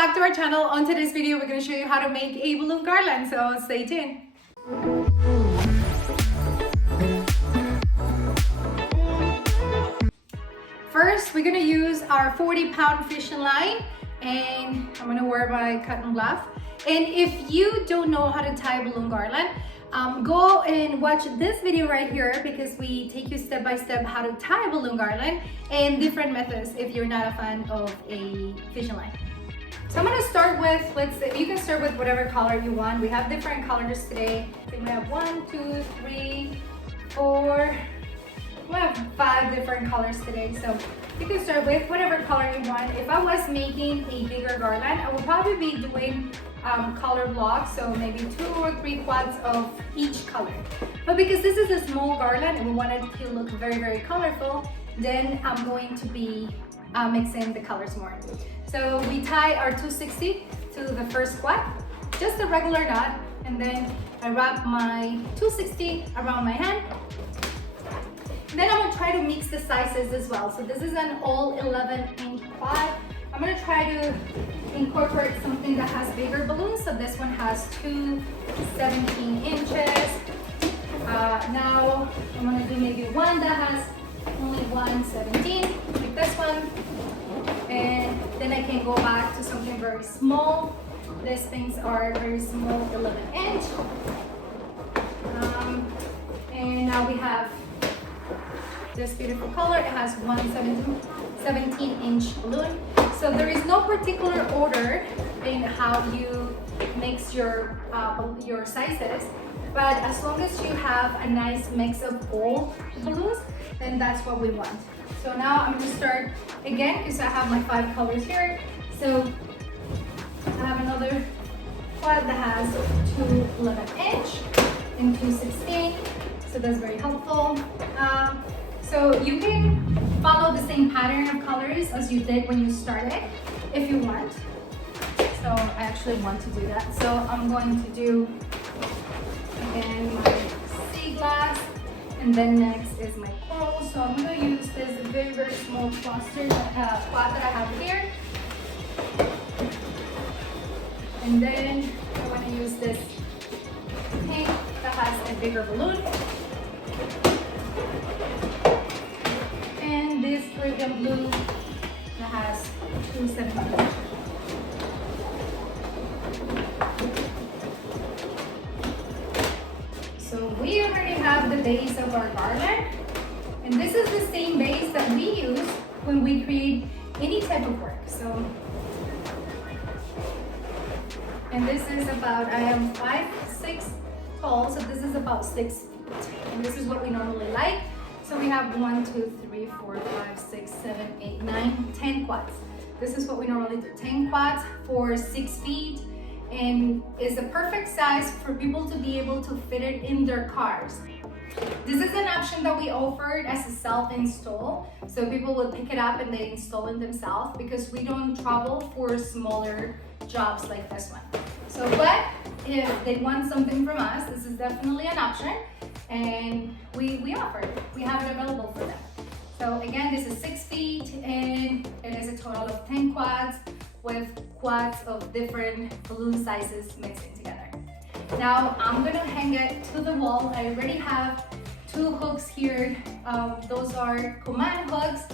back to our channel. On today's video, we're going to show you how to make a balloon garland, so stay tuned. First, we're going to use our 40-pound fishing line, and I'm going to wear my cotton glove. And if you don't know how to tie a balloon garland, go and watch this video right here, because we take you step by step how to tie a balloon garland and different methods if you're not a fan of a fishing line. So I'm gonna start with, you can start with whatever color you want. We have different colors today. I think we have 1, 2, 3, 4, we have 5 different colors today. So you can start with whatever color you want. If I was making a bigger garland, I would probably be doing color blocks, so maybe 2 or 3 quads of each color. But because this is a small garland and we want it to look very, very colorful, then I'm going to be mixing the colors more. So we tie our 260 to the first quad, just a regular knot, and then I wrap my 260 around my hand. And then I'm gonna try to mix the sizes as well. So this is an all 11-inch quad. I'm gonna try to incorporate something that has bigger balloons. So this one has 2 17 inches. Now I'm gonna do maybe one that has only 1 17, like this one. And then I can go back to something very small. These things are very small, 11-inch. And now we have this beautiful color. It has 1 17-inch balloon. So there is no particular order in how you mix your sizes, but as long as you have a nice mix of all balloons, then that's what we want. So now I'm gonna start again, because I have my 5 colors here. So I have another quad that has 2 11-inch and 2 16. So that's very helpful. So you can follow the same pattern of colors as you did when you started, if you want. So I actually want to do that. So I'm going to do again my Seaglass, and then next is my Coral. So I'm going to use this very, very small cluster quad that I have here. And then I want to use this pink that has a bigger balloon. And this Caribbean blue that has 2 17. So we already have the base of our garland, and this is the same base that we use when we create any type of work. So, and this is about, I am 5'6" tall, so this is about 6 feet, and this is what we normally like. So we have 1, 2, 3, 4, 5, 6, 7, 8, 9, 10 quads. This is what we normally do, 10 quads for 6 feet. And is a perfect size for people to be able to fit it in their cars. This is an option that we offered as a self-install, so people would pick it up and they install it themselves, because we don't travel for smaller jobs like this one. So, but if they want something from us, this is definitely an option, and we offer it. We have it available for them. So again, this is 6 feet, and it is a total of 10 quads, with quads of different balloon sizes mixing together. Now I'm gonna hang it to the wall. I already have 2 hooks here. Those are command hooks,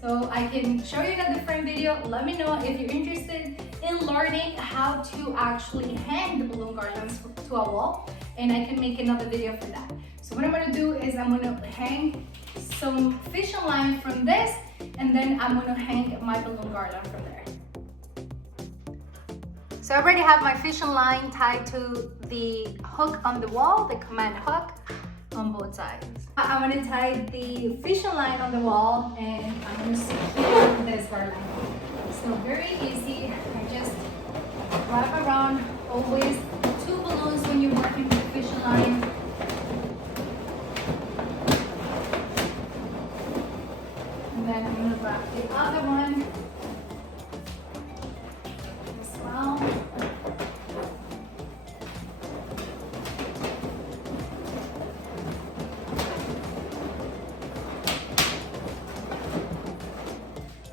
so I can show you in a different video. Let me know if you're interested in learning how to actually hang the balloon garlands to a wall, and I can make another video for that. So what I'm gonna do is I'm gonna hang some fishing line from this, and then I'm gonna hang my balloon garland from there. So I already have my fishing line tied to the hook on the wall, the command hook on both sides. I'm going to tie the fishing line on the wall, and I'm going to secure this garland. So very easy. I just wrap around, always 2 balloons when you're working with the fishing line. And then I'm going to wrap the other one.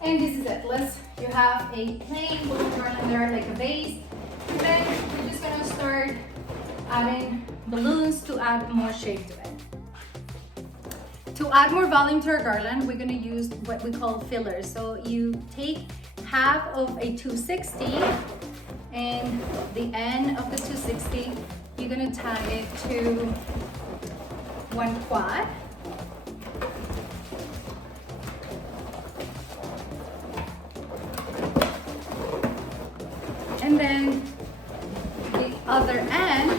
And this is it. You have a plain balloon garland there, like a base. And then we're just gonna start adding balloons to add more shape to it. To add more volume to our garland, we're gonna use what we call fillers. So you take half of a 260 and the end of the 260, you're gonna tie it to one quad. And then the other end,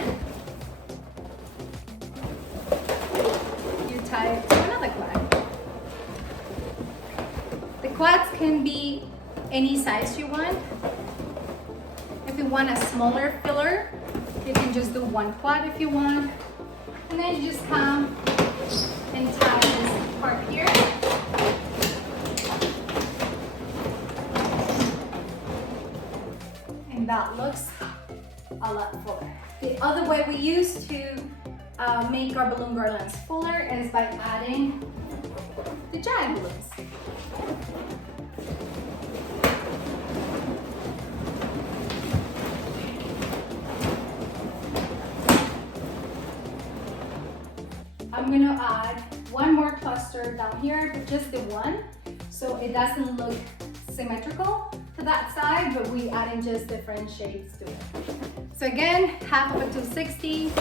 you tie it to another quad. The quads can be any size you want. If you want a smaller filler, you can just do one quad if you want. And then you just come and tie this part here. And that looks a lot fuller. The other way we use to make our balloon garlands fuller is by adding the giant balloons. I'm gonna add one more cluster down here, but just the one, so it doesn't look symmetrical to that side, but we add in just different shapes to it. So again, half of a 260,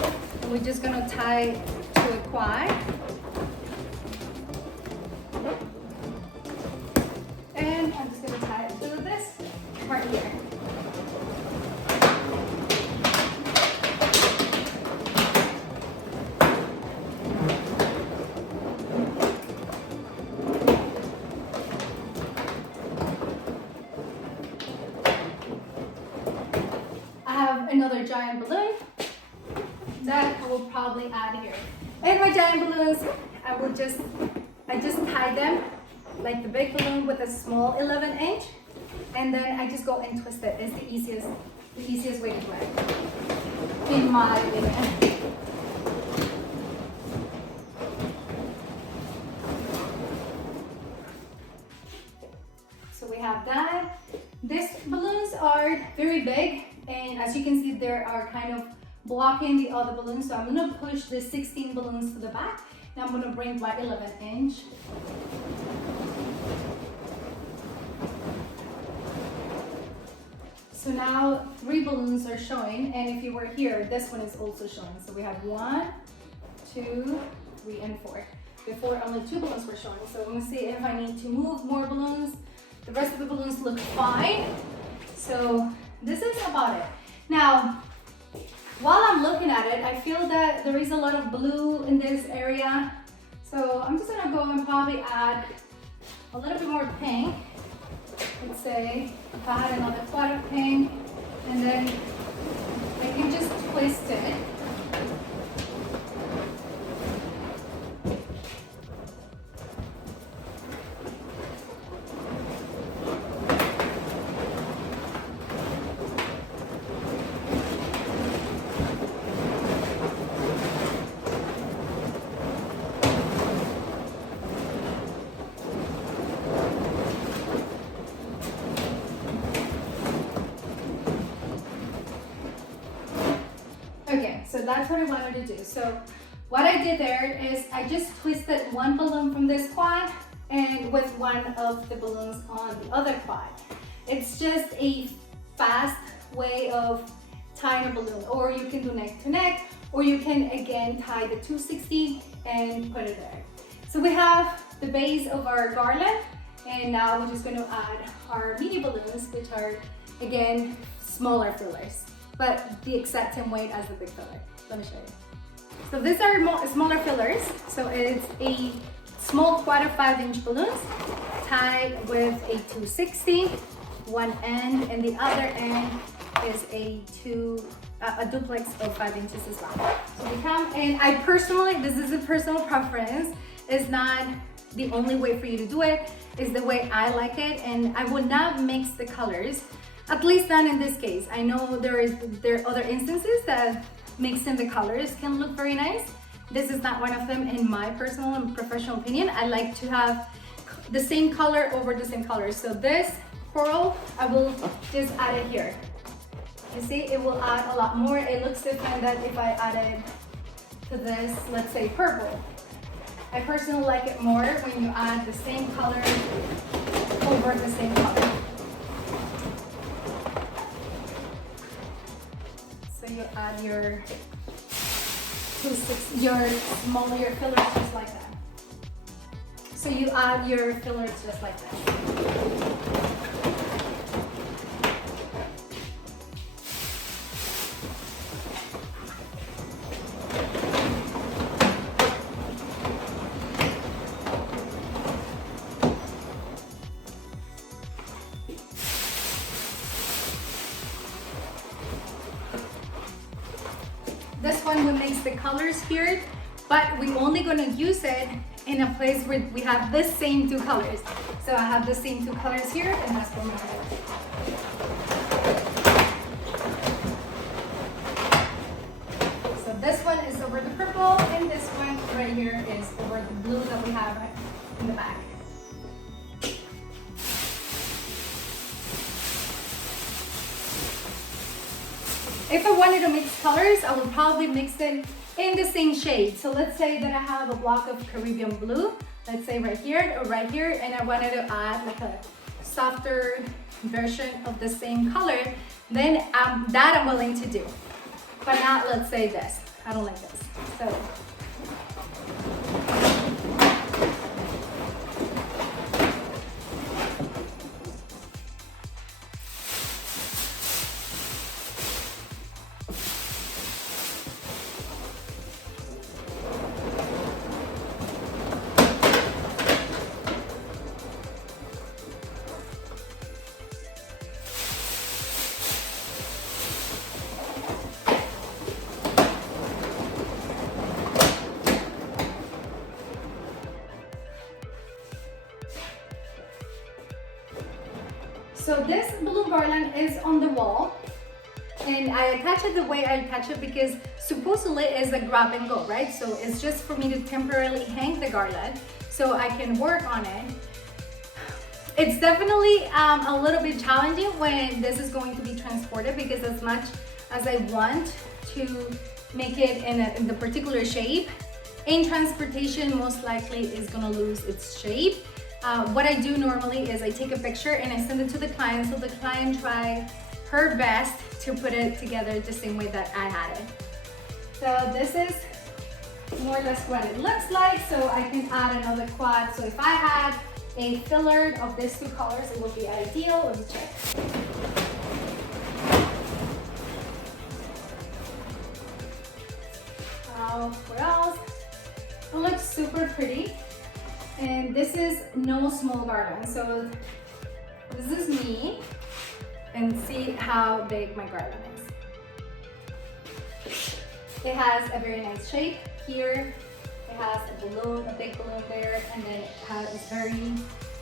and we're just gonna tie to a quad. And I'm just gonna tie it to this part here. Another giant balloon that I will probably add here. And my giant balloons, I just tie them like the big balloon with a small 11-inch, and then I just go and twist it. It's the easiest way to do it, in my opinion. So we have that. These balloons are very big, and as you can see, they are kind of blocking the other balloons. So I'm gonna push the 16 balloons to the back. Now I'm gonna bring my 11-inch. So now 3 balloons are showing, and if you were here, this one is also showing. So we have 1, 2, 3, and 4. Before only 2 balloons were showing. So I'm gonna see if I need to move more balloons. The rest of the balloons look fine. So this is about it. Now, while I'm looking at it, I feel that there is a lot of blue in this area. So I'm just gonna go and probably add a little bit more pink. Let's say if I had another quad of pink, and then I can just twist it. Okay, so that's what I wanted to do. So what I did there is I just twisted one balloon from this quad and with one of the balloons on the other quad. It's just a fast way of tying a balloon, or you can do neck to neck, or you can again tie the 260 and put it there. So we have the base of our garland, and now we're just going to add our mini balloons, which are again smaller fillers, but the exact same weight as the big filler. Let me show you. So these are smaller fillers. So it's a small 1/4-inch balloons tied with a 260, one end, and the other end is a duplex of 5 inches as well. So we come, and I personally, this is a personal preference, it's not the only way for you to do it, it's the way I like it, and I would not mix the colors, at least not in this case. I know there are other instances that mixing the colors can look very nice. This is not one of them in my personal and professional opinion. I like to have the same color over the same color. So this coral, I will just add it here. You see, it will add a lot more. It looks different than if I added to this, let's say purple. I personally like it more when you add the same color over the same color. So you add your your fillers just like that. So you add your fillers just like that. This one will mix the colors here, but we're only gonna use it in a place where we have the same two colors. So I have the same two colors here, and that's for my hair. So this one is over the purple, and this one right here is over the blue that we have right in the back. If I wanted to mix colors, I would probably mix them in the same shade. So let's say that I have a block of Caribbean blue, let's say right here or right here, and I wanted to add like a softer version of the same color, then that I'm willing to do. But not, let's say this. I don't like this. So. So this balloon garland is on the wall, and I attach it the way I attach it because supposedly it's a grab and go, right? So it's just for me to temporarily hang the garland so I can work on it. It's definitely a little bit challenging when this is going to be transported, because as much as I want to make it in the particular shape, in transportation most likely is gonna lose its shape. What I do normally is I take a picture and I send it to the client, so the client try her best to put it together the same way that I had it. So this is more or less what it looks like. So I can add another quad. So if I had a filler of these two colors, it would be ideal. Let me check. What else? It looks super pretty. And this is no small garland. So this is me, and see how big my garland is. It has a very nice shape here. It has a balloon, a big balloon there, and then it has very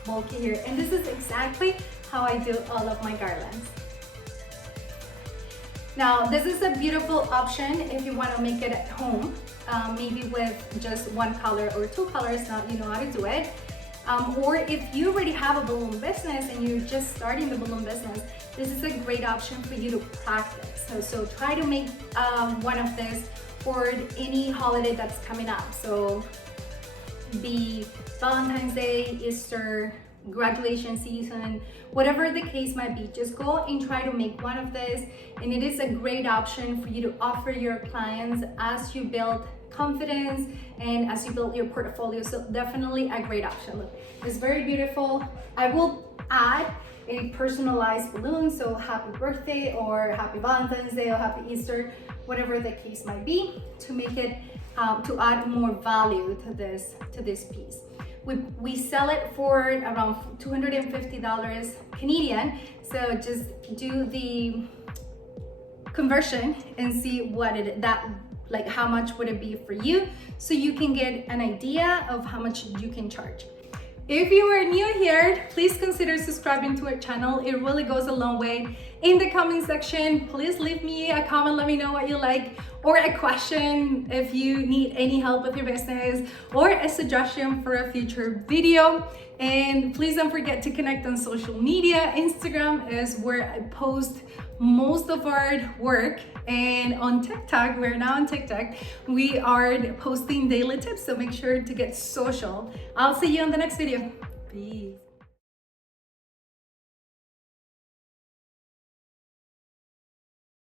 bulky here. And this is exactly how I do all of my garlands. Now, this is a beautiful option if you want to make it at home, maybe with just one color or two colors, now you know how to do it. Or if you already have a balloon business and you're just starting the balloon business, this is a great option for you to practice. So try to make one of this for any holiday that's coming up. So be Valentine's Day, Easter, graduation season, whatever the case might be, just go and try to make one of this. And it is a great option for you to offer your clients as you build confidence and as you build your portfolio. So definitely a great option. Look, it's very beautiful. I will add a personalized balloon, so happy birthday or happy Valentine's Day or happy Easter, whatever the case might be, to make it to add more value to this piece. We sell it for around $250 Canadian. So just do the conversion and see what how much would it be for you, so you can get an idea of how much you can charge. If you are new here, please consider subscribing to our channel. It really goes a long way. In the comment section, please leave me a comment, let me know what you like, or a question if you need any help with your business, or a suggestion for a future video. And please don't forget to connect on social media. Instagram is where I post most of our work, and on TikTok, we're now on TikTok, we are posting daily tips, so make sure to get social. I'll see you on the next video. Peace.